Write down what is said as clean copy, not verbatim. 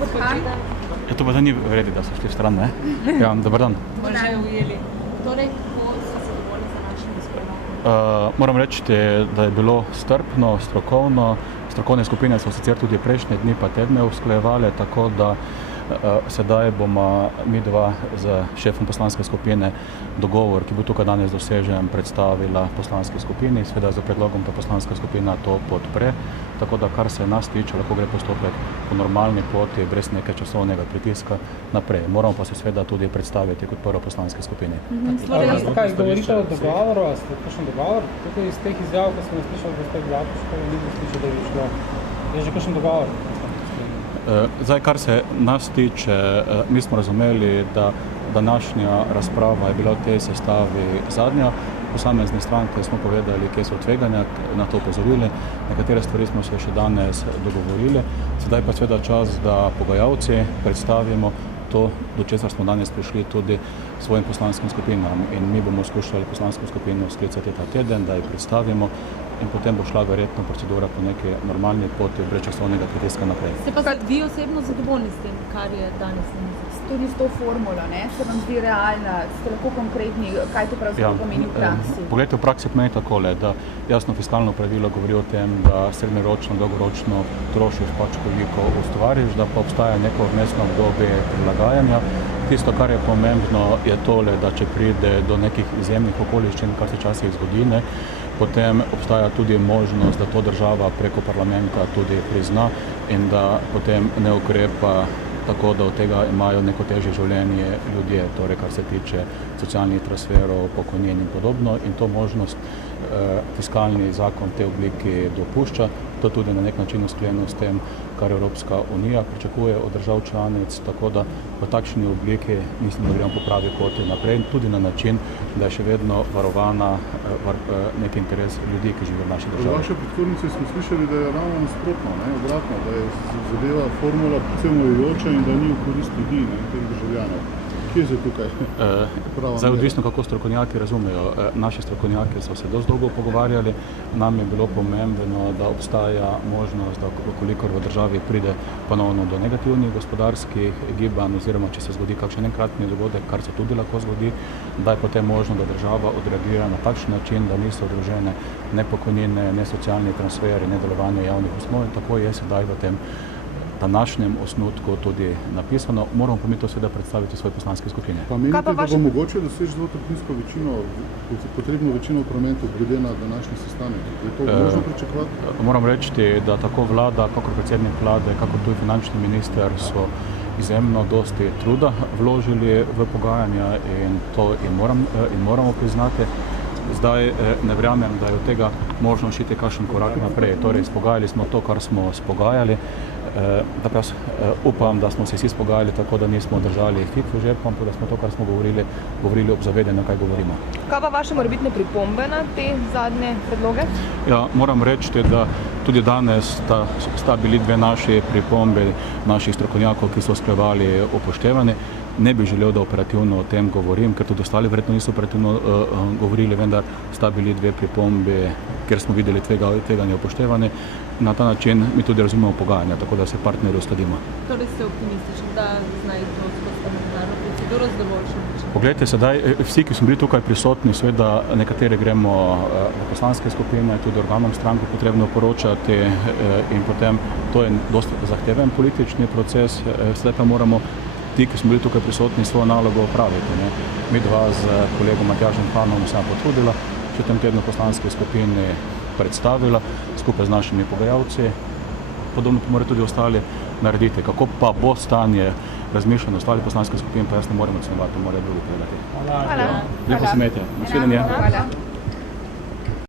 Gospod Han. To pa ni v redu, da so šli v stran, ne? Ja, dober dan. Torej, kako so se dovoljni za našim izpolnom? Moram reči, da je bilo strpno, strokovno. Strokovne skupine so sicer tudi prejšnje dni pa tedne usklajevale, tako da sedaj bomo mi dva z šefom poslanske skupine dogovor, ki bo tukaj danes dosežen, predstavila poslanski skupini, seveda za predlogom pa poslanska skupina to podpre, tako da kar se nas tiče, lahko gre postopek po normalni poti, brez nekaj časovnega pritiska naprej. Moramo pa se seveda tudi predstaviti kot prvo poslanske skupine. Kaj govorite o dogovoru, a ste kakšen dogovor? Tukaj iz teh izjav, ko smo slišali, da ste Bratuškova, nismo slišali, da je šlo. Je že kakšen dogovor? Zdaj, kar se nas tiče, mi smo razumeli, da današnja razprava je bila v tej sestavi zadnja. Posamezne stranke smo povedali, kje so tveganja, na to opozorili. Nekatere stvari smo se še danes dogovorili. Sedaj pa seveda čas, da pogajalci predstavimo to, do česar smo danes prišli tudi svojim poslanskim skupinam. In mi bomo skušali poslansko skupino sklicati ta teden, da jo predstavimo. In potem bo šla verjetno procedura po neki normalni poti brez časovnega pritiska naprej. Ste pa vi osebno zadovoljni s tem, kar je danes na mizi? Tudi s to formulo, ne? Se vam zdi realna, ste lahko konkretni, kaj to pravzaprav pomeni v praksi? Poglejte, v praksi pomeni takole, da jasno fiskalno pravilo govori o tem, da srednjeročno, dolgoročno trošiš pač koliko ustvariš, da pa obstaja neko vmesno obdobje prilagajanja. Tisto, kar je pomembno, je tole, da če pride do nekih izjemnih okoliščin, kar se včasih zgodi, potem obstaja tudi možnost, da to država preko parlamenta tudi prizna in da potem ne ukrepa tako, da od tega imajo neko težje življenje ljudje, torej kar se tiče socialnih transferov, pokojnin in podobno. In to možnost fiskalni zakon te obliki dopušča. To tudi na nek način usklajeno s tem, kar Evropska unija pričakuje od držav članic, tako da v takšni obliki mislim, da gremo po pravi poti naprej, tudi na način, da je še vedno varovana nek interes ljudi, ki živijo v naši državi. Od vaše predhodnice smo slišali, da je ravno nasprotno, obratno, da je zadeva formula predvsem omejujoča in da ni v korist ljudi, teh državljanov. Kje je tukaj? Zdaj, odvisno, kako strokovnjaki razumejo. Naši strokovnjaki so se dosti dolgo pogovarjali. Nam je bilo pomembno, da obstaja možnost, da kolikor v državi pride ponovno do negativnih gospodarskih gibanj, oziroma če se zgodi kakšen enkratni dogodek, kar se tudi lahko zgodi, da je potem možno, da država odreagira na takšen način, da niso ogrožene ne pokojnine, ne socialni transferi, ne delovanje javnih ustanov. In tako je sedaj v tem današnjem osnutku tudi napisano. Moramo pa mi to seveda predstaviti v svoji poslanski skupini. Pa menite, da bo mogoče doseči dvotretjinsko večino, potrebno večino v parlamentu glede na današnji sestanek? Je to možno pričakovati? Moram reči, da tako vlada, kakor predsednik vlade, kakor tudi finančni minister so izjemno dosti truda vložili v pogajanja in to moramo priznati. Zdaj ne verjamem, da je od tega možno šiti kakšen korak naprej. Torej, spogajali smo to, kar smo spogajali. Da pa jaz upam, da smo se vsi spogajali tako, da nismo držali fig v žepu, ampak da smo to, kar smo govorili ob zavedanju, kaj govorimo. Kaj pa vaše morebitne pripombe na te zadnje predloge? Ja, moram reči, da tudi danes sta bili dve naši pripombe naših strokovnjakov, ki so usklajevali, upoštevani. Ne bi želel, da operativno o tem govorim, ker tudi ostali verjetno niso operativno govorili, vendar sta bili dve pripombe, kjer smo videli tveganje upoštevane. Na ta način mi tudi razumemo pogajanja, tako da se partnerji uskladimo. Torej ste optimistični, da znajo to skozi mednarodno proceduro z dovoljšim? Poglejte, sedaj vsi, ki smo bili tukaj prisotni, seveda nekateri gremo v poslanske skupine, tudi organom stranke potrebno poročati in potem to je dosti zahteven politični proces, sedaj pa moramo ti, ki smo bili tukaj prisotni, svojo nalogo opraviti. Mi dva z kolegom Matjažem Hanom sem potrudila, če v tem tednu poslanske skupine predstavila, skupaj z našimi pogajalci. Podobno pa morajo tudi ostali narediti. Kako pa bo stanje razmišljanja ostali poslanske skupine, pa jaz ne morem ocenjevati, morajo drugi povedati. Hvala. Lepo se imejte. Nasvidenje. Hvala.